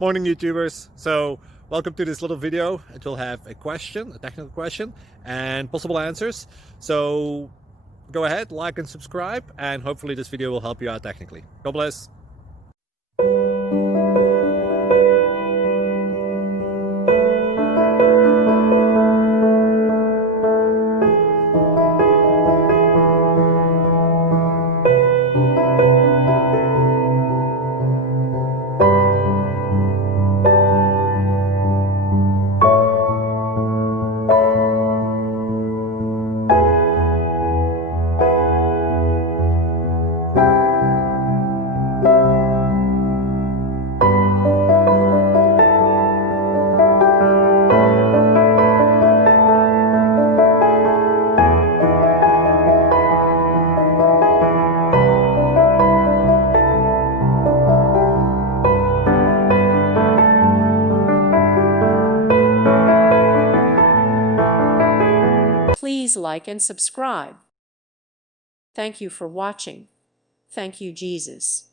Morning YouTubers. So welcome to this little video. It will have a question, a technical question, and possible answers. So go ahead, like and subscribe, and hopefully this video will help you out technically. God bless. Please like and subscribe. Thank you for watching. Thank you, Jesus.